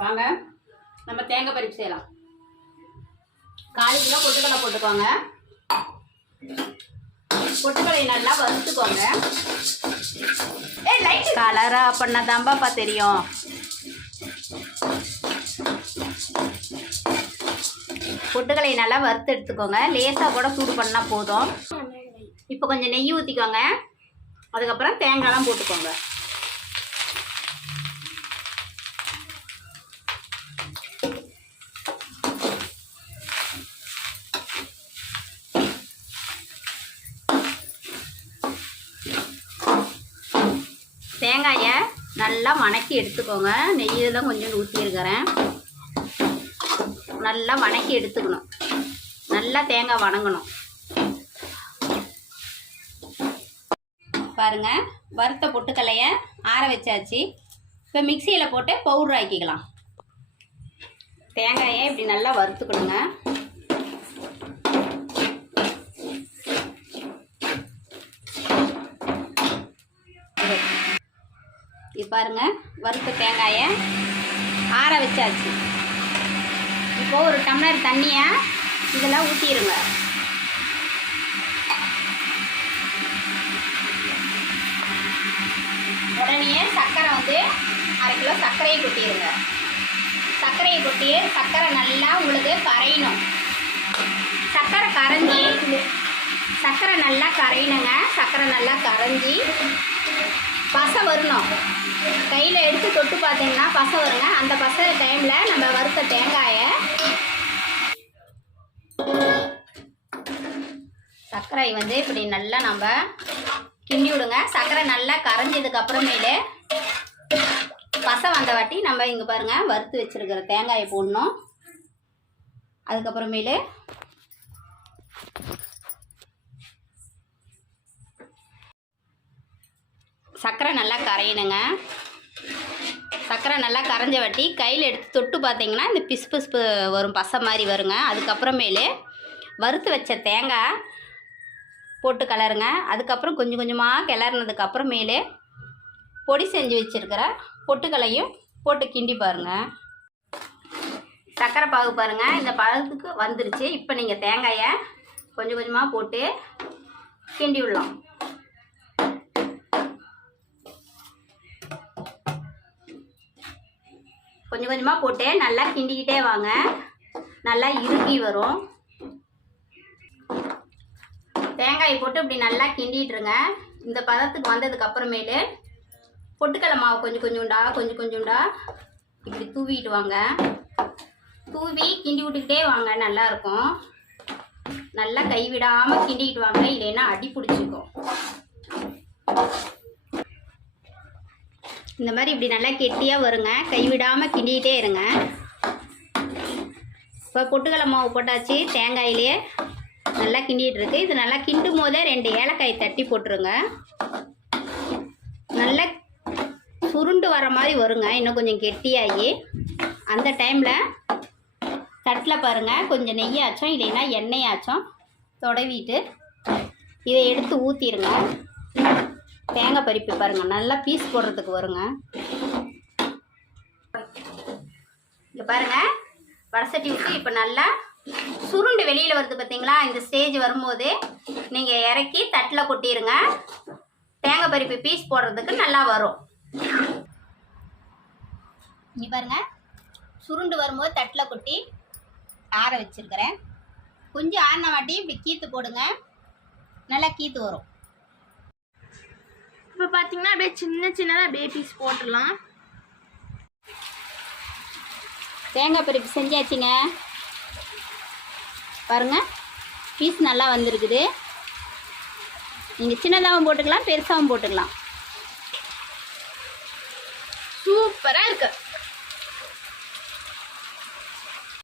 வாங்க நம்ம தேங்காய் பருப்பு செய்யலாம். 1/4 கிலோ பொட்டுக்கடலை போட்டுக்கோங்க. பொட்டுக்கடலை நல்லா வறுத்துக்கோங்க. கலரா பண்ணதாம்பாப்பா தெரியும். பொட்டுக்கடலை நல்லா வறுத்து எடுத்துக்கோங்க. லேசாக கூட சூடு பண்ணால் போதும். இப்போ கொஞ்சம் நெய் ஊற்றிக்கோங்க. அதுக்கப்புறம் தேங்காய்லாம் போட்டுக்கோங்க. தேங்காயை நல்லா வணக்கி எடுத்துக்கோங்க. நெய்யெல்லாம் கொஞ்சம் ஊற்றிருக்கிறேன். நல்லா வணக்கி எடுத்துக்கணும். நல்லா தேங்காய் வணங்கணும். பாருங்க, வறுத்த பொட்டுக்கல்லையை ஆற வச்சாச்சு. இப்போ மிக்சியில் போட்டு பவுடர் ஆக்கிக்கலாம். தேங்காயை இப்படி நல்லா வறுத்துக்கணுங்க. இது பாருங்க, வறுத்த தேங்காயை ஆற வச்சாச்சு. இப்போ ஒரு டம்ளர் தண்ணியை இதெல்லாம் ஊற்றிடுங்க. உடனே சர்க்கரை 1/2 கிலோ சர்க்கரையை கொட்டிடுங்க. சர்க்கரையை கொட்டி சர்க்கரை நல்லா உங்களுக்கு கரையணும். சர்க்கரை நல்லா கரையணுங்க. சர்க்கரை நல்லா கரைஞ்சி பசை வரணும். கையில் எடுத்து தொட்டு பார்த்தீங்கன்னா பசை வருங்க. அந்த பசை டைமில் நம்ம வறுத்த தேங்காயை சர்க்கரை இப்படி நல்லா நம்ம கிண்டி விடுங்க. சர்க்கரை நல்லா கரைஞ்சதுக்கு அப்புறமேலே பசை வந்த வாட்டி நம்ம இங்கே பாருங்கள் வறுத்து வச்சுருக்கிற தேங்காயை போடணும். அதுக்கப்புறமேலே சர்க்கரை நல்லா கரையணுங்க. சர்க்கரை நல்லா கரைஞ்ச வாட்டி கையில் எடுத்து தொட்டு பார்த்தீங்கன்னா இந்த பிசு வரும், பசை மாதிரி வருங்க. அதுக்கப்புறமேலே வறுத்து வச்ச தேங்காய் போட்டு கலருங்க. அதுக்கப்புறம் கொஞ்சம் கொஞ்சமாக கிளறினதுக்கு அப்புறமேலே பொடி செஞ்சு வச்சுருக்கிற பொட்டுக்களையும் போட்டு கிண்டி பாருங்கள். சர்க்கரை பாகு பாருங்கள், இந்த பழத்துக்கு வந்துருச்சு. இப்போ நீங்கள் தேங்காயை கொஞ்சம் கொஞ்சமாக போட்டு கிண்டி விடலாம். கொஞ்சம் கொஞ்சமாக போட்டு நல்லா கிண்டிக்கிட்டே வாங்க. நல்லா இறுகி வரும். தேங்காயை போட்டு இப்படி நல்லா கிண்டிட்டுருங்க. இந்த பதத்துக்கு வந்ததுக்கு அப்புறமேலு பொட்டுக்கடலை மாவு கொஞ்சம் கொஞ்சோண்டா இப்படி தூவிட்டு வாங்க. தூவி கிண்டி விட்டுக்கிட்டே வாங்க. நல்லாயிருக்கும். நல்லா கைவிடாமல் கிண்டிக்கிட்டு வாங்க, இல்லைன்னா அடி பிடிச்சிக்கும். இந்த மாதிரி இப்படி நல்லா கெட்டியாக வருங்க. கைவிடாமல் கிண்டிக்கிட்டே இருங்க. இப்போ பொட்டுக்கடலை மாவு போட்டாச்சு. தேங்காயிலேயே நல்லா கிண்டிகிட்டு இருக்கு. இது நல்லா கிண்டும் போதே 2 ஏலக்காய் தட்டி போட்டுருங்க. நல்லா சுருண்டு வர மாதிரி வருங்க. இன்னும் கொஞ்சம் கெட்டியாகி அந்த டைமில் தட்டில் பாருங்கள் கொஞ்சம் நெய்யாச்சும் இல்லைன்னா எண்ணெயாச்சும் தொடவிட்டு இதை எடுத்து ஊற்றிடுங்க. தேங்காய் பருப்பு பாருங்கள் நல்லா பீஸ் போடுறதுக்கு வருங்க. இங்கே பாருங்கள், வடசட்டி விட்டு இப்போ நல்லா சுருண்டு வெளியில் வருது பார்த்தீங்களா? இந்த ஸ்டேஜ் வரும்போது நீங்கள் இறக்கி தட்டில் கொட்டிடுங்க. தேங்காய் பருப்பு பீஸ் போடுறதுக்கு நல்லா வரும். இங்கே பாருங்கள், சுருண்டு வரும்போது தட்டில் கொட்டி ஆற வச்சுருக்கிறேன். கொஞ்சம் ஆறின வாட்டி இப்படி கீத்து போடுங்க. நல்லா கீத்து வரும். இப்போ பார்த்தீங்கன்னா அப்படியே சின்னதாக அப்படியே பீஸ் போட்டுடலாம். தேங்காய் பருப்பு செஞ்சாச்சுங்க. பாருங்கள், பீஸ் நல்லா வந்திருக்குது. நீங்கள் சின்னதாகவும் போட்டுக்கலாம், பெருசாகவும் போட்டுக்கலாம். சூப்பராக இருக்குது.